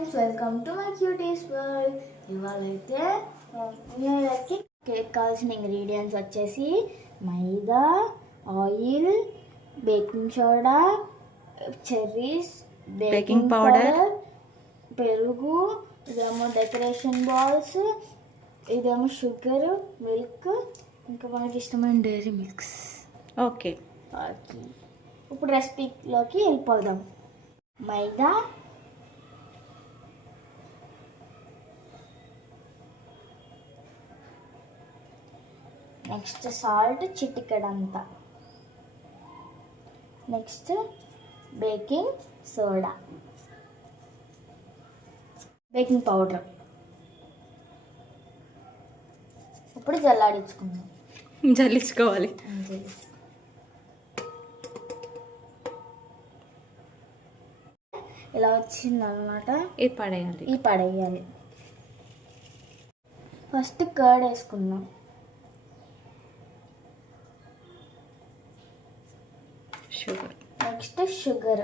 Friends, welcome to my cuties world. ఇవాళ అయితే new ఇయర్కి కేక్ కావాల్సిన ఇంగ్రీడియంట్స్ వచ్చేసి maida, oil, baking soda, cherries, baking powder, పెరుగు, ఇదేమో డెకరేషన్ బాల్స్, ఇదేమో షుగర్, మిల్క్, ఇంకా మనకి ఇష్టమైన డైరీ మిల్క్స్. ఓకే, ఇప్పుడు రెసిపీలోకి వెళ్ళిపోదాం. మైదా, నెక్స్ట్ సాల్ట్ చిటికెడంతా, next baking soda, baking powder. ఇప్పుడు జల్లించుకోవాలి. ఇలా వచ్చిందన్నమాట. ఈ పడేయాలి. ఫస్ట్ కర్డ్ వేసుకుందాం. షుగర్, నెక్స్ట్ షుగర్,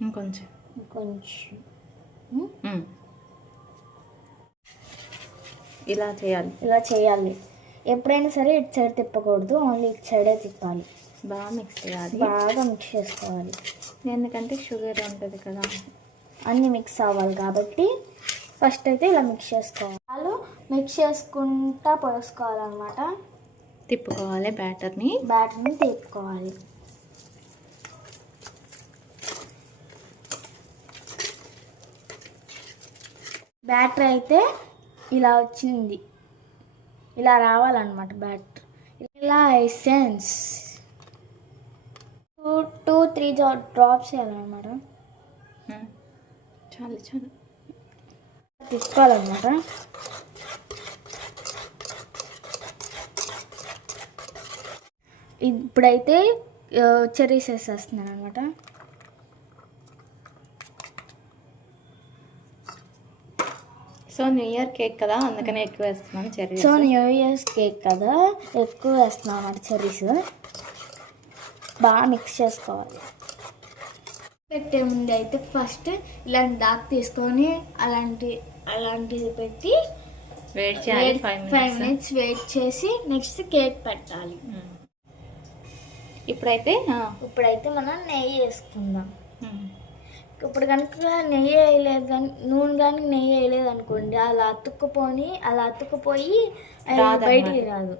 ఇంకొంచెం ఇలా చేయాలి. ఎప్పుడైనా సరే ఇటు సైడ్ తిప్పకూడదు, ఓన్లీ ఇటు సైడే తిప్పాలి. బాగా మిక్స్ చేసుకోవాలి. ఎందుకంటే షుగర్ ఉంటుంది కదా, అన్నీ మిక్స్ అవ్వాలి కాబట్టి ఫస్ట్ అయితే ఇలా మిక్స్ చేసుకోవాలి. మిక్స్ చేసుకుంటా పోసుకోవాలన్నమాట. తిప్పుకోవాలి, బ్యాటర్ని తిప్పుకోవాలి. బ్యాటర్ అయితే ఇలా వచ్చింది, ఇలా రావాలన్నమాట బ్యాటర్. ఇలా ఎసెన్స్ 2-3 డ్రాప్స్ వేయాలన్నమాట. చాలు తిప్పుకోవాలన్నమాట. ఇప్పుడైతే చెర్రీస్ వేసేస్తున్నాను అనమాట. సో న్యూ ఇయర్ కేక్ కదా, అందుకనే ఎక్కువ వేస్తున్నాను చెర్రీస్. చెర్రీస్ బాగా మిక్స్ చేసుకోవాలి. పెట్టే ముందు అయితే ఫస్ట్ ఇలాంటి దాకా తీసుకొని అలాంటిది పెట్టి వెయిట్ చేయాలి. 5 minutes వెయిట్ చేసి నెక్స్ట్ కేక్ పెట్టాలి. ఇప్పుడైతే మనం నెయ్యి వేసుకుందాం. ఇప్పుడు కనుక నెయ్యి వేయలేదు కానీ నెయ్యి వేయలేదు అనుకోండి, అలా అతుక్కుపోయి బయటికి రాదు.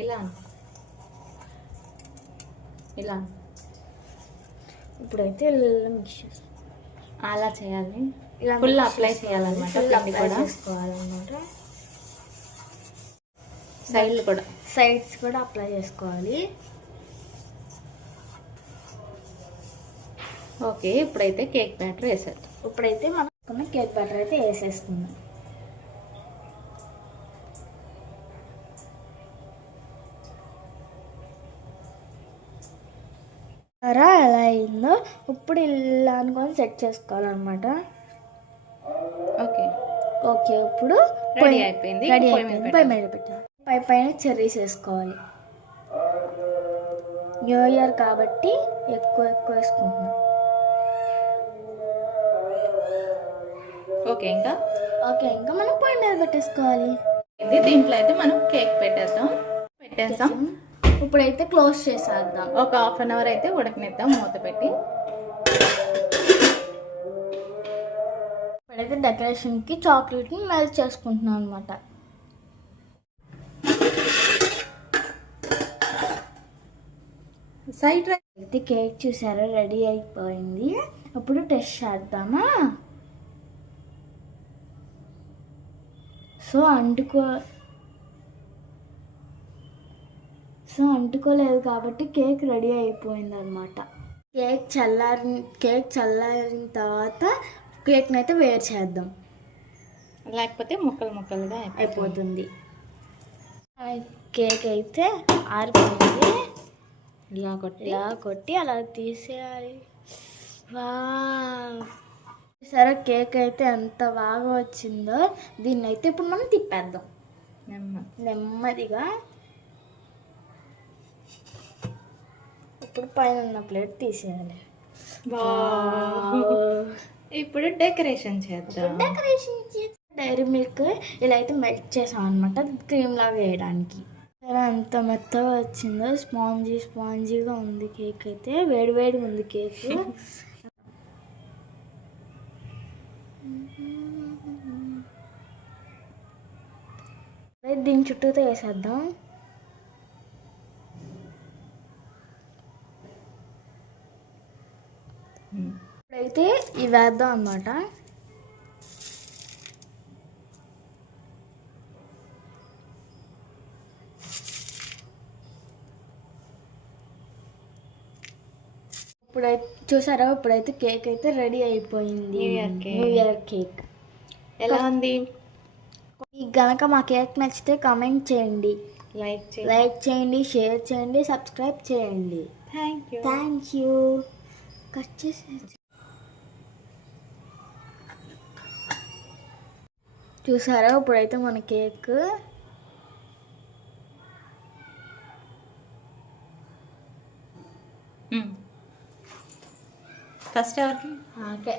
ఇలా ఇప్పుడైతే మిక్స్ చేస్తాం. అలా చేయాలి. ఇలా ఫుల్ అప్లై చేయాలన్నమాట. చేసుకోవాలన్నమాట. సైడ్స్ కూడా అప్లై చేసుకోవాలి. ఓకే, ఇప్పుడైతే కేక్ బ్యాటర్ వేసేద్దాం. ఇప్పుడైతే మనం కేక్ బ్యాటర్ అయితే వేసేసుకుందాం. ఎలా అయిందో ఇప్పుడు ఇలా అనుకొని సెట్ చేసుకోవాలన్నమాట. ఓకే ఇప్పుడు రెడీ అయిపోయింది. పొయ్యి మీద పెట్టాలి. పైన చెర్రీస్ వేసుకోవాలి. న్యూ ఇయర్ కాబట్టి ఎక్కువ వేసుకుంటున్నాం. ఓకే, ఇంకా మనం పొయ్యి మీద పెట్టేసుకోవాలి. దీంట్లో అయితే మనం కేక్ పెట్టేస్తాం. ఇప్పుడైతే క్లోజ్ చేసేద్దాం. ఒక 1/2 hour అయితే ఉడకనిద్దాం మూత పెట్టి. ఇప్పుడైతే డెకరేషన్కి చాక్లెట్ని మెల్ట్ చేసుకుంటున్నాం అనమాట. అయితే కేక్ చూసారా, రెడీ అయిపోయింది. ఇప్పుడు టెస్ట్ చేద్దామా. సో అంటుకోలేదు కాబట్టి కేక్ రెడీ అయిపోయింది అనమాట. కేక్ చల్లారిన తర్వాత కేక్ని అయితే వేరు చేద్దాం, లేకపోతే ముక్కలుగా అయిపోతుంది. కేక్ అయితే ఆరిపోయింది. ఇలా కొట్టి అలా తీసేయాలి. సరే కేక్ అయితే ఎంత బాగా వచ్చిందో దీన్ని అయితే ఇప్పుడు మనం తిప్పేద్దాం నెమ్మదిగా. ఇప్పుడు పైన ఉన్న ప్లేట్ తీసేయాలి. ఇప్పుడు డెకరేషన్ చేద్దాం. డైరీ మిల్క్ ఇలా అయితే మెల్ట్ చేసాం అనమాట, క్రీమ్ లాగా వేయడానికి. సరే అంత మెత్తగా వచ్చిందో, స్పాంజీగా ఉంది కేక్ అయితే. వేడివేడిగా ఉంది కేక్. దీని చుట్టూతో వేసేద్దాం. ఇప్పుడైతే ఇవి వేద్దాం అన్నమాట. ఇప్పుడైతే చూసారా, ఇప్పుడైతే కేక్ అయితే రెడీ అయిపోయింది. న్యూ ఇయర్ కేక్ ఎలా ఉంది? గనక మా కేక్ నచ్చితే కామెంట్ చేయండి, లైక్ చేయండి, షేర్ చేయండి, సబ్స్క్రైబ్ చేయండి. Thank you. కట్ చేసి చూసారా, ఇప్పుడైతే మన కేక్ ఫస్ట్ ఎవరికి? ఓకే.